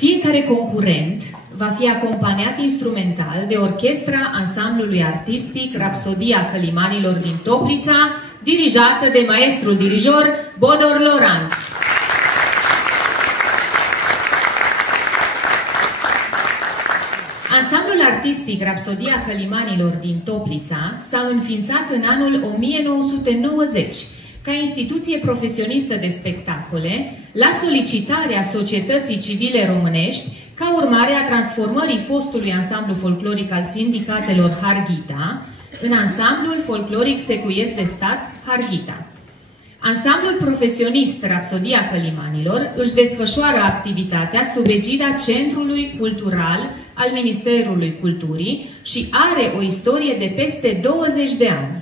Fiecare concurent va fi acompaniat instrumental de orchestra ansamblului artistic Rapsodia Călimanilor din Toplița, dirijată de maestrul dirijor Bodor Laurent. Ansamblul artistic Rapsodia Călimanilor din Toplița s-a înființat în anul 1990 ca instituție profesionistă de spectacole, la solicitarea societății civile românești, ca urmare a transformării fostului ansamblu folcloric al sindicatelor Harghita în ansamblul folcloric secuiesc de stat Harghita. Ansamblul profesionist Rapsodia Călimanilor își desfășoară activitatea sub egida Centrului Cultural al Ministerului Culturii și are o istorie de peste 20 de ani.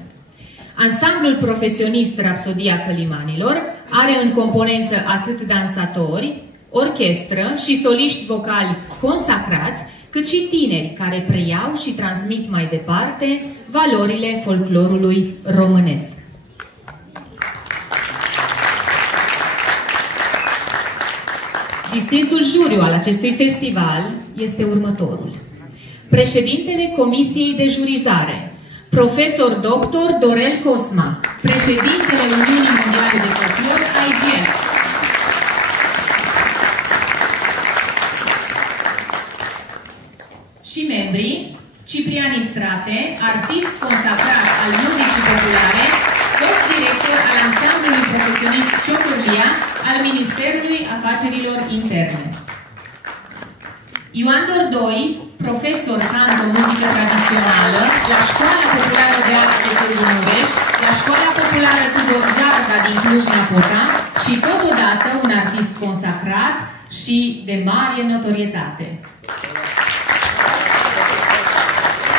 Ansamblul profesionist Rapsodia Călimanilor are în componență atât dansatori, orchestră și soliști vocali consacrați, cât și tineri care preiau și transmit mai departe valorile folclorului românesc. Distinsul juriu al acestui festival este următorul. Președintele Comisiei de Jurizare, profesor dr. Dorel Cosma, președintele Uniunii Mondiale de Folclor, IGF. Și membrii, Ciprian Istrate, artist consacrat al muzicii populare, fost director al ansamblului profesionist Ciocârlia al Ministerului Afacerilor Interne. Ioan Dordoi, profesor canto muzică tradițională la Școala Populară de Arte Târgu Mureș, la Școala Populară Tudor Jarda din Cluj-Napoca și totodată un artist consacrat și de mare notorietate.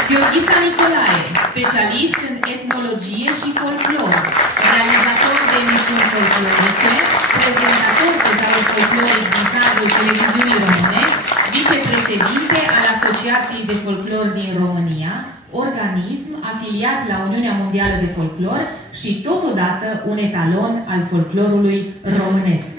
Gheorghița Nicolae, specialist în etnologie și folclor, realizator de emisiuni folclorice, prezentator pe care folcloric din cadrul televiziunii române, vicepreședinte al Asociației de Folclor din România, organism afiliat la Uniunea Mondială de Folclor și totodată un etalon al folclorului românesc.